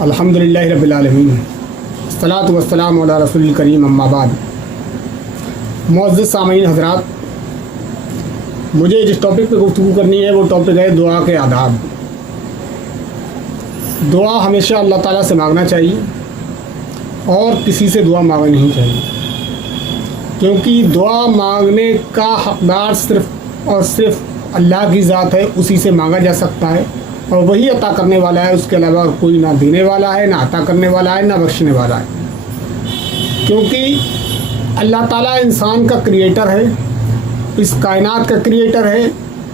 الحمدللہ رب العالمین، الصلاۃ والسلام علی رسول الکریم، اما بعد۔ معزز سامعین حضرات، مجھے جس ٹاپک پہ گفتگو کرنی ہے وہ ٹاپک ہے دعا کے آداب۔ دعا ہمیشہ اللہ تعالیٰ سے مانگنا چاہیے اور کسی سے دعا مانگنا نہیں چاہیے، کیونکہ دعا مانگنے کا حقدار صرف اور صرف اللہ کی ذات ہے، اسی سے مانگا جا سکتا ہے اور وہی عطا کرنے والا ہے، اس کے علاوہ اور کوئی نہ دینے والا ہے، نہ عطا کرنے والا ہے، نہ بخشنے والا ہے۔ کیونکہ اللہ تعالیٰ انسان کا کریٹر ہے، اس کائنات کا کریٹر ہے،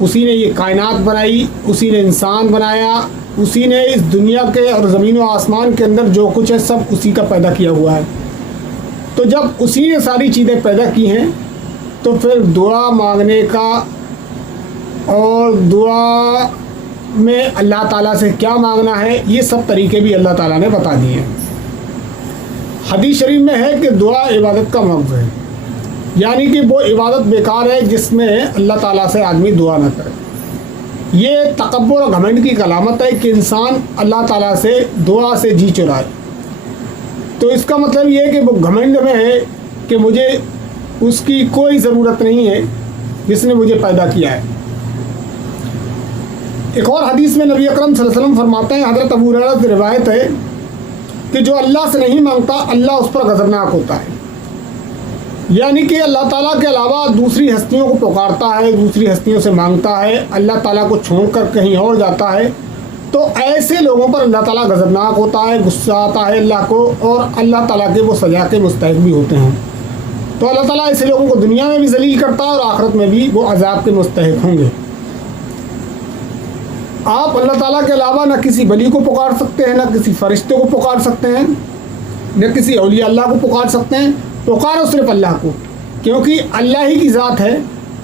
اسی نے یہ کائنات بنائی، اسی نے انسان بنایا، اسی نے اس دنیا کے اور زمین و آسمان کے اندر جو کچھ ہے سب اسی کا پیدا کیا ہوا ہے۔ تو جب اسی نے ساری چیزیں پیدا کی ہیں تو پھر دعا مانگنے کا اور دعا میں اللہ تعالیٰ سے کیا مانگنا ہے، یہ سب طریقے بھی اللہ تعالیٰ نے بتا دیے ہیں۔ حدیث شریف میں ہے کہ دعا عبادت کا مغز ہے، یعنی کہ وہ عبادت بیکار ہے جس میں اللہ تعالیٰ سے آدمی دعا نہ کرے۔ یہ تکبر اور گھمنڈ کی علامت ہے کہ انسان اللہ تعالیٰ سے دعا سے جی چرائے۔ تو اس کا مطلب یہ ہے کہ وہ گھمنڈ میں ہے کہ مجھے اس کی کوئی ضرورت نہیں ہے جس نے مجھے پیدا کیا ہے۔ ایک اور حدیث میں نبی اکرم صلی اللہ علیہ وسلم فرماتے ہیں، حضرت ابو ہریرہ سے روایت ہے کہ جو اللہ سے نہیں مانگتا اللہ اس پر غضبناک ہوتا ہے، یعنی کہ اللہ تعالیٰ کے علاوہ دوسری ہستیوں کو پکارتا ہے، دوسری ہستیوں سے مانگتا ہے، اللہ تعالیٰ کو چھوڑ کر کہیں اور جاتا ہے، تو ایسے لوگوں پر اللہ تعالیٰ غضبناک ہوتا ہے، غصہ آتا ہے اللہ کو، اور اللہ تعالیٰ کے وہ سزا کے مستحق بھی ہوتے ہیں۔ تو اللہ تعالیٰ ایسے لوگوں کو دنیا میں بھی ذلیل کرتا ہے اور آخرت میں بھی وہ عذاب کے مستحق ہوں گے۔ آپ اللہ تعالیٰ کے علاوہ نہ کسی ولی کو پکار سکتے ہیں، نہ کسی فرشتے کو پکار سکتے ہیں، نہ کسی اولیاء اللہ کو پکار سکتے ہیں۔ پکارو صرف اللہ کو، کیونکہ اللہ ہی کی ذات ہے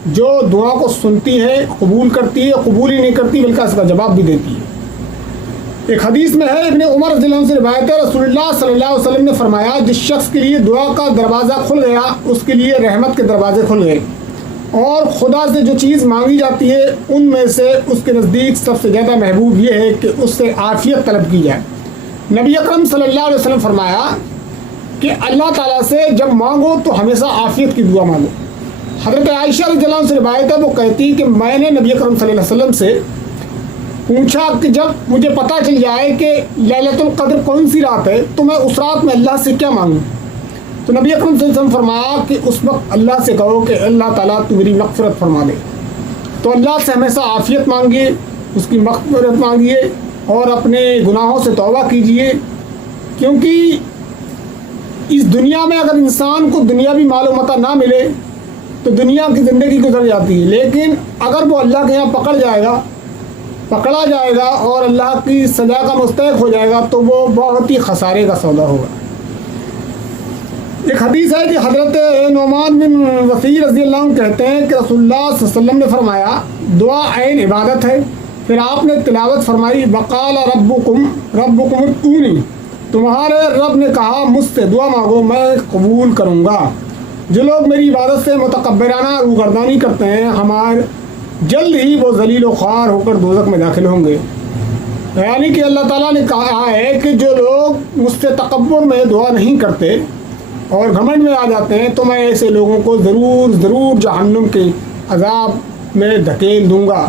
جو دعا کو سنتی ہے، قبول کرتی ہے، قبول ہی نہیں کرتی بلکہ اس کا جواب بھی دیتی ہے۔ ایک حدیث میں ہے، ابن عمر رضی اللہ عنہ سے روایت ہے، رسول اللہ صلی اللہ علیہ وسلم نے فرمایا، جس شخص کے لیے دعا کا دروازہ کھل گیا اس کے لیے رحمت کے دروازے کھل گئے، اور خدا سے جو چیز مانگی جاتی ہے ان میں سے اس کے نزدیک سب سے زیادہ محبوب یہ ہے کہ اس سے عافیت طلب کی جائے۔ نبی اکرم صلی اللہ علیہ وسلم فرمایا کہ اللہ تعالیٰ سے جب مانگو تو ہمیشہ عافیت کی دعا مانگو۔ حضرت عائشہ رضی اللہ عنہ سے روایت ہے، وہ کہتی کہ میں نے نبی اکرم صلی اللہ علیہ وسلم سے پوچھا کہ جب مجھے پتہ چل جائے کہ لیلۃ القدر کون سی رات ہے تو میں اس رات میں اللہ سے کیا مانگوں؟ تو نبی اکرم صلی اللہ علیہ وسلم فرمایا کہ اس وقت اللہ سے کہو کہ اللہ تعالیٰ تو میری مغفرت فرما دے۔ تو اللہ سے ہمیشہ عافیت مانگیے، اس کی مغفرت مانگیے اور اپنے گناہوں سے توبہ کیجیے، کیونکہ اس دنیا میں اگر انسان کو دنیاوی مال و متاع نہ ملے تو دنیا کی زندگی گزر جاتی ہے، لیکن اگر وہ اللہ کے یہاں پکڑا جائے گا اور اللہ کی سزا کا مستحق ہو جائے گا تو وہ بہت ہی خسارے کا سودا ہوگا۔ ایک حدیث ہے کہ حضرت نعمان بن وفیر رضی اللہ عنہ کہتے ہیں کہ رسول اللہ صلی اللہ علیہ وسلم نے فرمایا، دعا عین عبادت ہے۔ پھر آپ نے تلاوت فرمائی، وقال ربکم ادعونی، تمہارے رب نے کہا مجھ سے دعا مانگو میں قبول کروں گا۔ جو لوگ میری عبادت سے متکبرانہ روگردانی کرتے ہیں ہمارے جلد ہی وہ ذلیل و خوار ہو کر دوزخ میں داخل ہوں گے۔ یعنی کہ اللہ تعالیٰ نے کہا ہے کہ جو لوگ مجھ سے تکبر میں دعا نہیں کرتے اور گھمنڈ میں آ جاتے ہیں تو میں ایسے لوگوں کو ضرور جہنم کے عذاب میں دھکیل دوں گا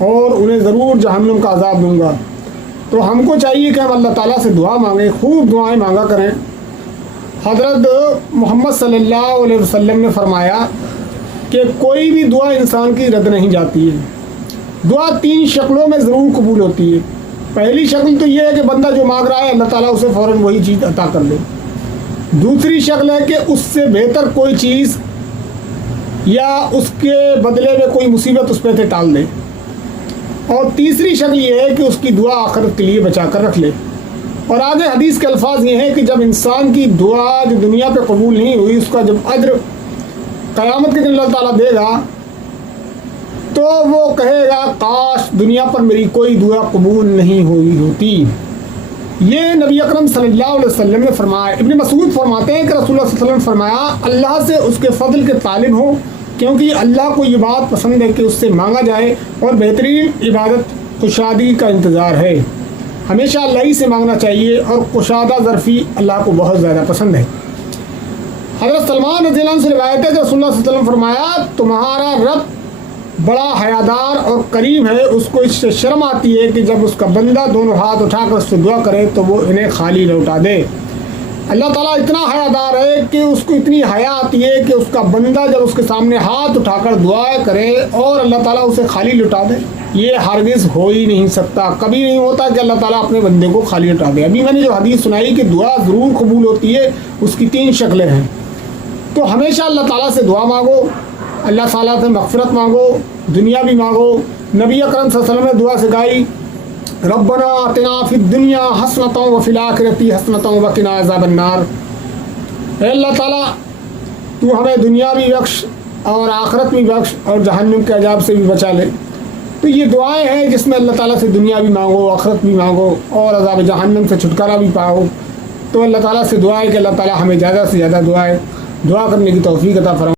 اور انہیں ضرور جہنم کا عذاب دوں گا۔ تو ہم کو چاہیے کہ ہم اللہ تعالیٰ سے دعا مانگیں، خوب دعائیں مانگا کریں۔ حضرت محمد صلی اللہ علیہ وسلم نے فرمایا کہ کوئی بھی دعا انسان کی رد نہیں جاتی ہے۔ دعا 3 شکلوں میں ضرور قبول ہوتی ہے۔ پہلی شکل تو یہ ہے کہ بندہ جو مانگ رہا ہے اللہ تعالیٰ اسے فوراً وہی چیز عطا کر دے۔ دوسری شکل ہے کہ اس سے بہتر کوئی چیز یا اس کے بدلے میں کوئی مصیبت اس پہ سے ٹال دے۔ اور تیسری شکل یہ ہے کہ اس کی دعا آخرت کے لیے بچا کر رکھ لے۔ اور آگے حدیث کے الفاظ یہ ہیں کہ جب انسان کی دعا جو دنیا پہ قبول نہیں ہوئی اس کا جب اجر قیامت کے دن اللہ تعالیٰ دے گا تو وہ کہے گا کاش دنیا پر میری کوئی دعا قبول نہیں ہوئی ہوتی۔ یہ نبی اکرم صلی اللہ علیہ وسلم نے فرمایا۔ ابن مسعود فرماتے ہیں کہ رسول اللہ صلی اللہ علیہ وسلم نے فرمایا، اللہ سے اس کے فضل کے طالب ہو، کیونکہ اللہ کو یہ بات پسند ہے کہ اس سے مانگا جائے اور بہترین عبادت خوشادی کا انتظار ہے۔ ہمیشہ اللہ ہی سے مانگنا چاہیے، اور کشادہ ظرفی اللہ کو بہت زیادہ پسند ہے۔ حضرت سلمان رضی اللہ عنہ سے روایت ہے کہ رسول اللہ صلی اللہ علیہ وسلم فرمایا تمہارا رب بڑا حیادار اور کریم ہے، اس کو اس سے شرم آتی ہے کہ جب اس کا بندہ دونوں ہاتھ اٹھا کر اس سے دعا کرے تو وہ انہیں خالی لوٹا دے۔ اللہ تعالیٰ اتنا حیادار ہے کہ اس کو اتنی حیا آتی ہے کہ اس کا بندہ جب اس کے سامنے ہاتھ اٹھا کر دعائیں کرے اور اللہ تعالیٰ اسے خالی لٹا دے، یہ ہرگز ہو ہی نہیں سکتا، کبھی نہیں ہوتا کہ اللہ تعالیٰ اپنے بندے کو خالی لٹا دے۔ ابھی میں نے جو حدیث سنائی کہ دعا ضرور قبول ہوتی ہے، اس کی 3 شکلیں ہیں، تو ہمیشہ اللہ تعالیٰ سے دعا مانگو، اللہ تعالیٰ سے مغفرت مانگو، دنیا بھی مانگو۔ نبی اکرم صلی اللہ علیہ وسلم نے دعا سکھائی ربنا آتنا فی الدنیا حسنۃ وفی الآخرۃ حسنۃ وقنا عذاب النار، اے اللہ تعالیٰ تو ہمیں دنیا بھی بخش اور آخرت بھی بخش اور جہنم کے عذاب سے بھی بچا لے۔ تو یہ دعائیں ہیں جس میں اللہ تعالیٰ سے دنیا بھی مانگو، آخرت بھی مانگو اور عذاب جہنم سے چھٹکارا بھی پاؤ۔ تو اللہ تعالیٰ سے دعا ہے کہ اللہ تعالیٰ ہمیں زیادہ سے زیادہ دعا کرنے کی توفیق عطا فرمائے۔